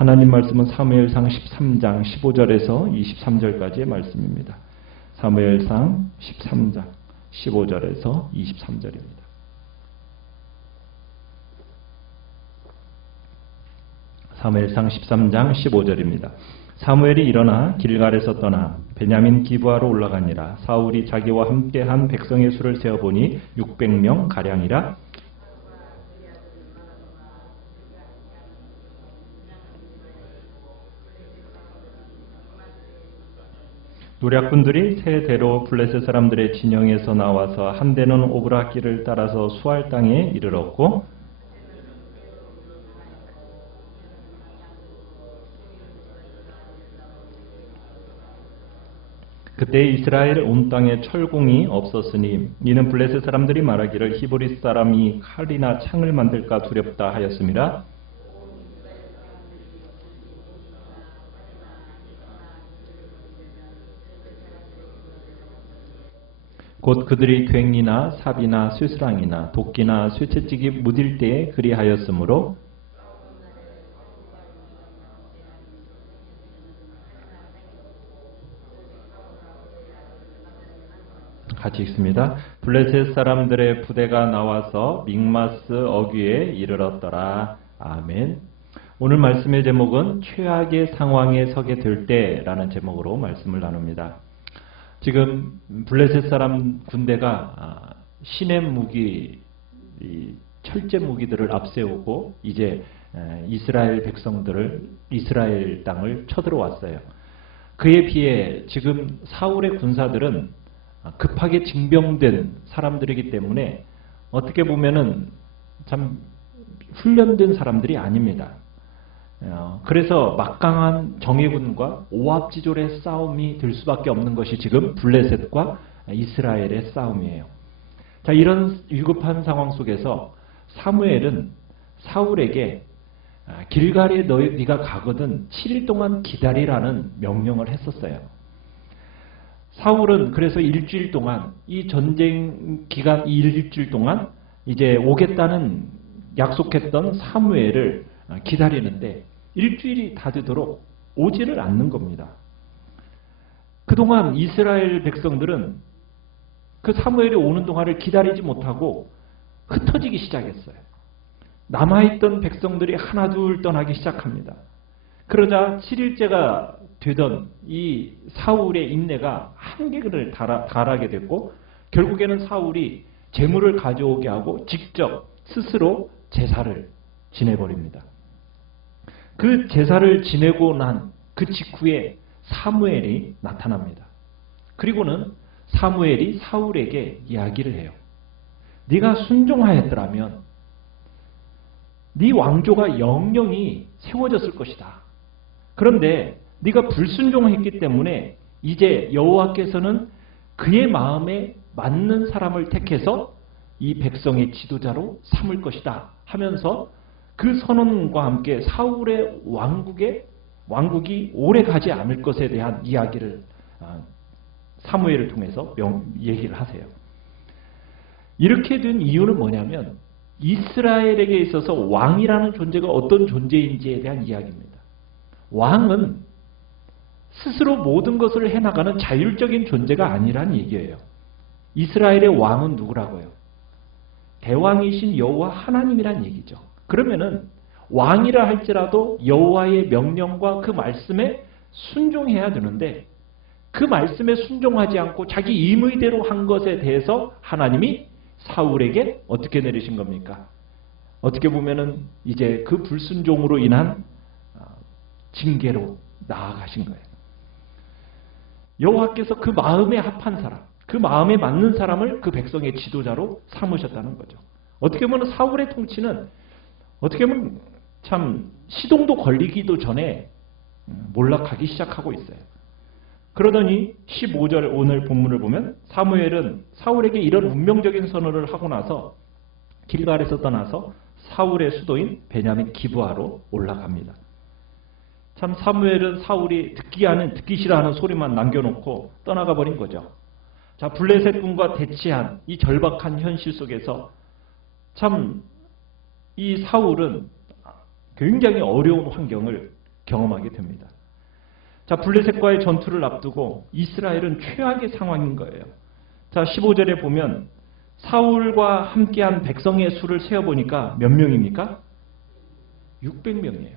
하나님 말씀은 사무엘상 13장 15절에서 23절까지의 말씀입니다. 사무엘상 13장 15절에서 23절입니다. 사무엘상 13장 15절입니다. 사무엘이 일어나 길갈에서 떠나 베냐민 기브아로 올라가니라. 사울이 자기와 함께한 백성의 수를 세어보니 600명 가량이라. 노략군들이 세 대로 블레셋 사람들의 진영에서 나와서 한 대는 오브라 길을 따라서 수알 땅에 이르렀고 그때 이스라엘 온 땅에 철공이 없었으니 이는 블레셋 사람들이 말하기를 히브리 사람이 칼이나 창을 만들까 두렵다 하였음이라. 곧 그들이 괭이나 삽이나 쇠스랑이나 도끼나 쇠채찍이 무딜 때에 그리하였으므로 같이 읽습니다. 블레셋 사람들의 부대가 나와서 믹마스 어귀에 이르렀더라. 아멘. 오늘 말씀의 제목은 최악의 상황에 서게 될 때라는 제목으로 말씀을 나눕니다. 지금 블레셋 사람 군대가 시냇 무기, 철제 무기들을 앞세우고 이제 이스라엘 백성들을 이스라엘 땅을 쳐들어왔어요. 그에 비해 지금 사울의 군사들은 급하게 징병된 사람들이기 때문에 어떻게 보면은 참 훈련된 사람들이 아닙니다. 그래서 막강한 정예군과 오합지졸의 싸움이 될 수밖에 없는 것이 지금 블레셋과 이스라엘의 싸움이에요. 자, 이런 위급한 상황 속에서 사무엘은 사울에게 길갈에 네가 가거든 7일 동안 기다리라는 명령을 했었어요. 사울은 그래서 일주일 동안 이 전쟁 기간 일주일 동안 이제 오겠다는 약속했던 사무엘을 기다리는데 일주일이 다 되도록 오지를 않는 겁니다. 그동안 이스라엘 백성들은 그 사무엘이 오는 동안을 기다리지 못하고 흩어지기 시작했어요. 남아있던 백성들이 하나둘 떠나기 시작합니다. 그러자 7일째가 되던 이 사울의 인내가 한계를 달하게 됐고 결국에는 사울이 제물을 가져오게 하고 직접 스스로 제사를 지내버립니다. 그 제사를 지내고 난 그 직후에 사무엘이 나타납니다. 그리고는 사무엘이 사울에게 이야기를 해요. 네가 순종하였더라면 네 왕조가 영영히 세워졌을 것이다. 그런데 네가 불순종했기 때문에 이제 여호와께서는 그의 마음에 맞는 사람을 택해서 이 백성의 지도자로 삼을 것이다 하면서 그 선언과 함께 사울의 왕국이 오래 가지 않을 것에 대한 이야기를 사무엘을 통해서 얘기를 하세요. 이렇게 된 이유는 뭐냐면 이스라엘에게 있어서 왕이라는 존재가 어떤 존재인지에 대한 이야기입니다. 왕은 스스로 모든 것을 해나가는 자율적인 존재가 아니란 얘기예요. 이스라엘의 왕은 누구라고요? 대왕이신 여호와 하나님이란 얘기죠. 그러면은 왕이라 할지라도 여호와의 명령과 그 말씀에 순종해야 되는데 그 말씀에 순종하지 않고 자기 임의대로 한 것에 대해서 하나님이 사울에게 어떻게 내리신 겁니까? 어떻게 보면은 이제 그 불순종으로 인한 징계로 나아가신 거예요. 여호와께서 그 마음에 합한 사람, 그 마음에 맞는 사람을 그 백성의 지도자로 삼으셨다는 거죠. 어떻게 보면 사울의 통치는 어떻게 보면 참 시동도 걸리기도 전에 몰락하기 시작하고 있어요. 그러더니 15절 오늘 본문을 보면 사무엘은 사울에게 이런 운명적인 선언을 하고 나서 길갈에서 떠나서 사울의 수도인 베냐민 기브아로 올라갑니다. 참 사무엘은 사울이 듣기 싫어하는 소리만 남겨놓고 떠나가 버린 거죠. 자, 블레셋 군과 대치한 이 절박한 현실 속에서 참 이 사울은 굉장히 어려운 환경을 경험하게 됩니다. 자, 블레셋과의 전투를 앞두고 이스라엘은 최악의 상황인 거예요. 자, 15절에 보면 사울과 함께한 백성의 수를 세어보니까 몇 명입니까? 600명이에요.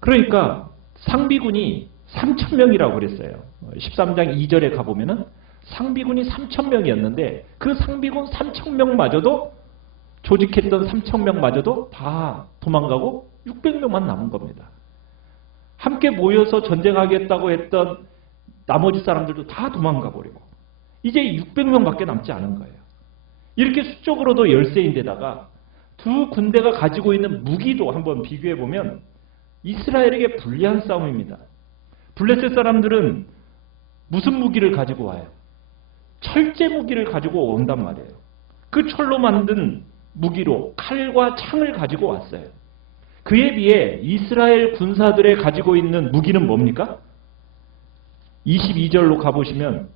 그러니까 상비군이 3,000명이라고 그랬어요. 13장 2절에 가보면은 상비군이 3,000명이었는데 그 상비군 3,000명마저도 조직했던 3,000명마저도 다 도망가고 600명만 남은 겁니다. 함께 모여서 전쟁하겠다고 했던 나머지 사람들도 다 도망가 버리고 이제 600명밖에 남지 않은 거예요. 이렇게 수적으로도 열세인데다가 두 군대가 가지고 있는 무기도 한번 비교해 보면 이스라엘에게 불리한 싸움입니다. 블레셋 사람들은 무슨 무기를 가지고 와요? 철제 무기를 가지고 온단 말이에요. 그 철로 만든 무기로 칼과 창을 가지고 왔어요. 그에 비해 이스라엘 군사들의 가지고 있는 무기는 뭡니까? 22절로 가보시면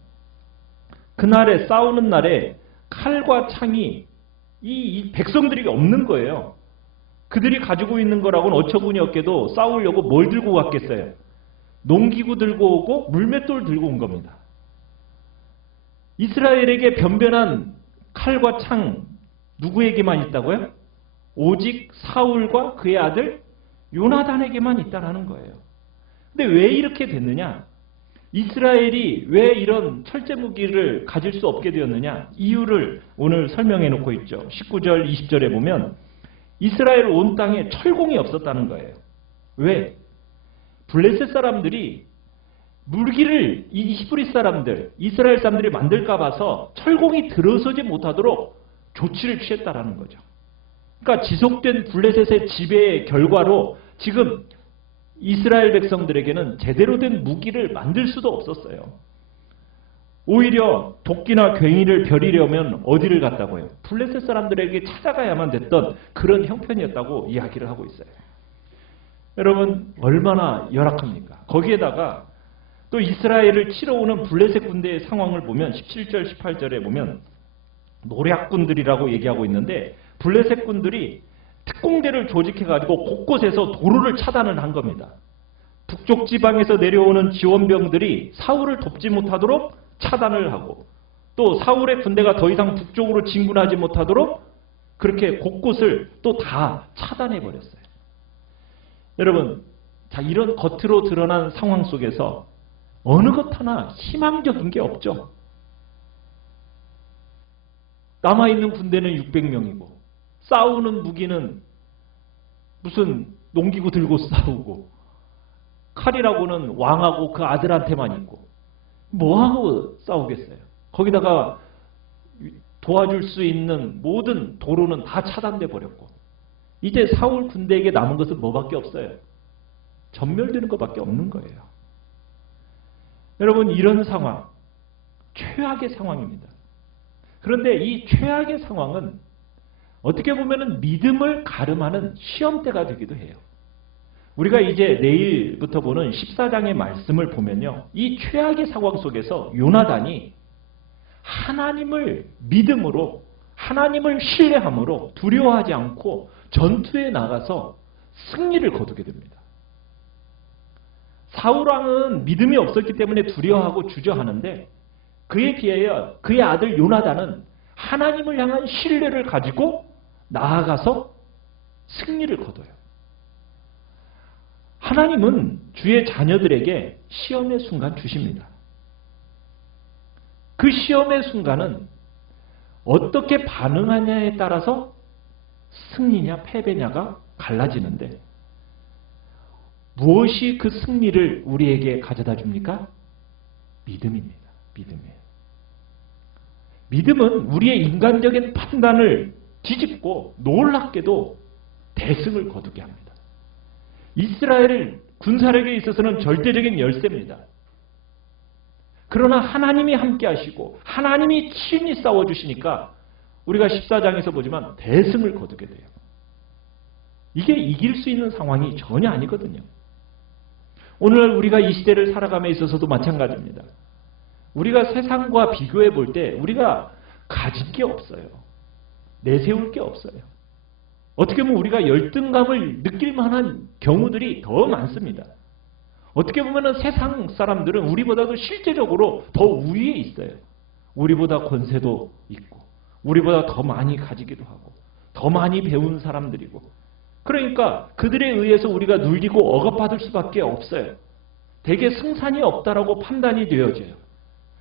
그날에 싸우는 날에 칼과 창이 이 백성들에게 없는 거예요. 그들이 가지고 있는 거라고는 어처구니 없게도 싸우려고 뭘 들고 왔겠어요? 농기구 들고 오고 물맷돌 들고 온 겁니다. 이스라엘에게 변변한 칼과 창 누구에게만 있다고요? 오직 사울과 그의 아들 요나단에게만 있다라는 거예요. 근데 왜 이렇게 됐느냐? 이스라엘이 왜 이런 철제 무기를 가질 수 없게 되었느냐? 이유를 오늘 설명해 놓고 있죠. 19절, 20절에 보면 이스라엘 온 땅에 철공이 없었다는 거예요. 왜? 블레셋 사람들이 무기를 이 히브리 사람들, 이스라엘 사람들이 만들까 봐서 철공이 들어서지 못하도록 조치를 취했다라는 거죠. 그러니까 지속된 블레셋의 지배의 결과로 지금 이스라엘 백성들에게는 제대로 된 무기를 만들 수도 없었어요. 오히려 도끼나 괭이를 벼리려면 어디를 갔다고요? 블레셋 사람들에게 찾아가야만 됐던 그런 형편이었다고 이야기를 하고 있어요. 여러분 얼마나 열악합니까? 거기에다가 또 이스라엘을 치러 오는 블레셋 군대의 상황을 보면 17절, 18절에 보면 노략군들이라고 얘기하고 있는데 블레셋 군들이 특공대를 조직해가지고 곳곳에서 도로를 차단을 한 겁니다. 북쪽 지방에서 내려오는 지원병들이 사울을 돕지 못하도록 차단을 하고 또 사울의 군대가 더 이상 북쪽으로 진군하지 못하도록 그렇게 곳곳을 또 다 차단해 버렸어요. 여러분, 자, 이런 겉으로 드러난 상황 속에서 어느 것 하나 희망적인 게 없죠. 남아있는 군대는 600명이고 싸우는 무기는 무슨 농기구 들고 싸우고 칼이라고는 왕하고 그 아들한테만 있고 뭐하고 싸우겠어요. 거기다가 도와줄 수 있는 모든 도로는 다 차단돼 버렸고 이제 사울 군대에게 남은 것은 뭐밖에 없어요. 전멸되는 것밖에 없는 거예요. 여러분 이런 상황, 최악의 상황입니다. 그런데 이 최악의 상황은 어떻게 보면 믿음을 가름하는 시험대가 되기도 해요. 우리가 이제 내일부터 보는 14장의 말씀을 보면요. 이 최악의 상황 속에서 요나단이 하나님을 믿음으로 하나님을 신뢰함으로 두려워하지 않고 전투에 나가서 승리를 거두게 됩니다. 사울왕은 믿음이 없었기 때문에 두려워하고 주저하는데 그에 비하여 그의 아들 요나단은 하나님을 향한 신뢰를 가지고 나아가서 승리를 거둬요. 하나님은 주의 자녀들에게 시험의 순간 주십니다. 그 시험의 순간은 어떻게 반응하냐에 따라서 승리냐 패배냐가 갈라지는데 무엇이 그 승리를 우리에게 가져다 줍니까? 믿음입니다. 믿음이에요. 믿음은 우리의 인간적인 판단을 뒤집고 놀랍게도 대승을 거두게 합니다. 이스라엘 군사력에 있어서는 절대적인 열세입니다. 그러나 하나님이 함께 하시고 하나님이 친히 싸워주시니까 우리가 14장에서 보지만 대승을 거두게 돼요. 이게 이길 수 있는 상황이 전혀 아니거든요. 오늘 우리가 이 시대를 살아감에 있어서도 마찬가지입니다. 우리가 세상과 비교해 볼 때 우리가 가진 게 없어요. 내세울 게 없어요. 어떻게 보면 우리가 열등감을 느낄 만한 경우들이 더 많습니다. 어떻게 보면 세상 사람들은 우리보다도 실제적으로 더 우위에 있어요. 우리보다 권세도 있고 우리보다 더 많이 가지기도 하고 더 많이 배운 사람들이고, 그러니까 그들에 의해서 우리가 눌리고 억압받을 수밖에 없어요. 대개 승산이 없다라고 판단이 되어져요.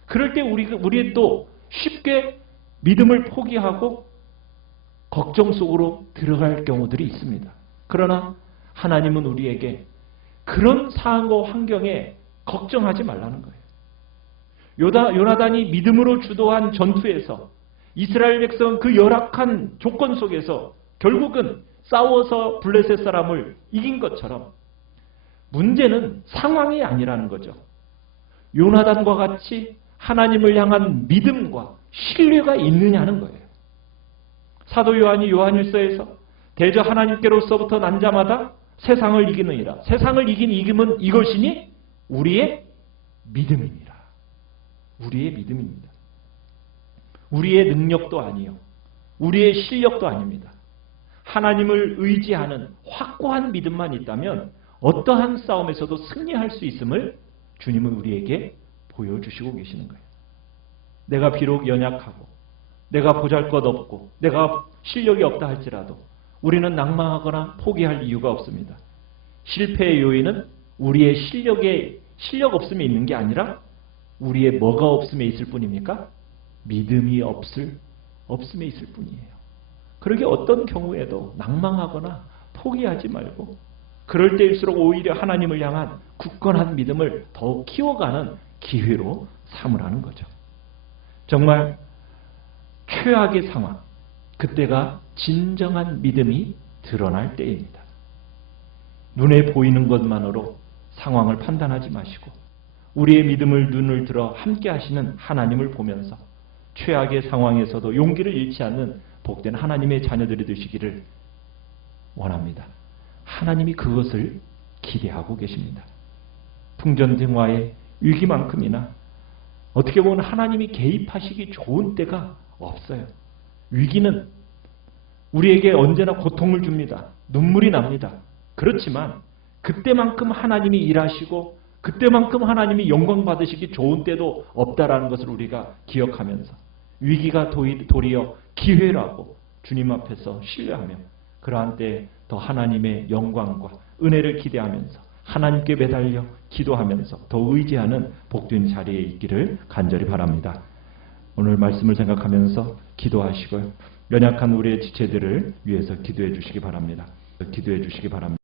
그럴 때 우리 또 쉽게 믿음을 포기하고 걱정 속으로 들어갈 경우들이 있습니다. 그러나 하나님은 우리에게 그런 상황과 환경에 걱정하지 말라는 거예요. 요나단이 믿음으로 주도한 전투에서 이스라엘 백성은 그 열악한 조건 속에서 결국은 싸워서 블레셋 사람을 이긴 것처럼 문제는 상황이 아니라는 거죠. 요나단과 같이 하나님을 향한 믿음과 신뢰가 있느냐는 거예요. 사도 요한이 요한일서에서 대저 하나님께로서부터 난 자마다 세상을 이기느니라. 세상을 이긴 이김은 이것이니 우리의 믿음이니라. 우리의 믿음입니다. 우리의 능력도 아니요, 우리의 실력도 아닙니다. 하나님을 의지하는 확고한 믿음만 있다면 어떠한 싸움에서도 승리할 수 있음을 주님은 우리에게 보여주시고 계시는 거예요. 내가 비록 연약하고 내가 보잘것없고 내가 실력이 없다 할지라도 우리는 낭망하거나 포기할 이유가 없습니다. 실패의 요인은 우리의 실력 없음에 있는 게 아니라 우리의 뭐가 없음에 있을 뿐입니까? 믿음이 없음에 있을 뿐이에요. 그러게 어떤 경우에도 낭망하거나 포기하지 말고 그럴 때일수록 오히려 하나님을 향한 굳건한 믿음을 더욱 키워가는 기회로 삼으라는 거죠. 정말 최악의 상황, 그때가 진정한 믿음이 드러날 때입니다. 눈에 보이는 것만으로 상황을 판단하지 마시고 우리의 믿음을 눈을 들어 함께 하시는 하나님을 보면서 최악의 상황에서도 용기를 잃지 않는 복된 하나님의 자녀들이 되시기를 원합니다. 하나님이 그것을 기대하고 계십니다. 풍전등화의 위기만큼이나 어떻게 보면 하나님이 개입하시기 좋은 때가 없어요. 위기는 우리에게 언제나 고통을 줍니다. 눈물이 납니다. 그렇지만 그때만큼 하나님이 일하시고 그때만큼 하나님이 영광 받으시기 좋은 때도 없다라는 것을 우리가 기억하면서 위기가 도리어 기회라고 주님 앞에서 신뢰하며 그러한 때 더 하나님의 영광과 은혜를 기대하면서 하나님께 매달려 기도하면서 더 의지하는 복된 자리에 있기를 간절히 바랍니다. 오늘 말씀을 생각하면서 기도하시고요. 연약한 우리의 지체들을 위해서 기도해 주시기 바랍니다. 기도해 주시기 바랍니다.